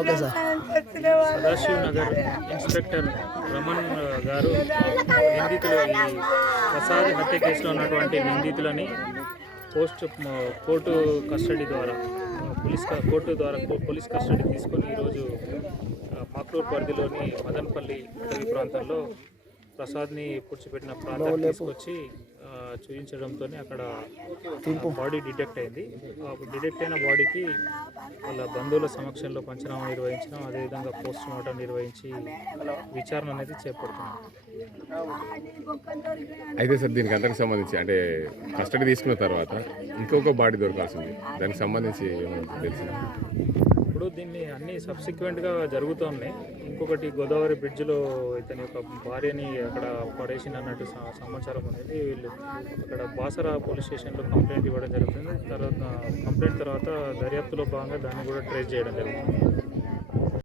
Okay sir. Sadashiv Nagar inspector Raman గారు నిందితులు ఈ ప్రసాద్ హత్య కేసులో ఉన్నటువంటి నిందితులని కోర్టు కస్టడీ ద్వారా పోలీస్ కస్టడీ తీసుకొని ఈరోజు మాక్లూరు పరిధిలోని మదనపల్లి అటవీ ప్రాంతంలో ప్రసాద్ని పూడ్చిపెట్టిన ప్రాంతాన్ని తీసుకొచ్చి చూపించడంతో అక్కడ బాడీ డిటెక్ట్ అయింది. ఆ డిటెక్ట్ అయిన బాడీకి వాళ్ళ బంధువుల సమక్షంలో పంచనామా నిర్వహించడం, అదేవిధంగా పోస్ట్ మార్టం నిర్వహించి విచారణ అనేది చేపడుతున్నాం. అయితే సార్ దీనికి అందరికి సంబంధించి అంటే కస్టడీ తీసుకున్న తర్వాత ఇంకొక బాడీ దొరకాల్సింది, దానికి సంబంధించి ఏమైనా తెలిసింది? ఇప్పుడు దీన్ని అన్ని సబ్సిక్వెంట్గా జరుగుతున్నాయి. ఇంకొకటి గోదావరి బ్రిడ్జ్లో ఇతని యొక్క భార్యని అక్కడ పడేసిన అన్నట్టు సమాచారం అనేది వీళ్ళు అక్కడ బాసరా పోలీస్ స్టేషన్లో కంప్లైంట్ ఇవ్వడం జరుగుతుంది. కంప్లైంట్ తర్వాత దర్యాప్తులో భాగంగా దాన్ని కూడా ట్రేస్ చేయడం జరుగుతుంది.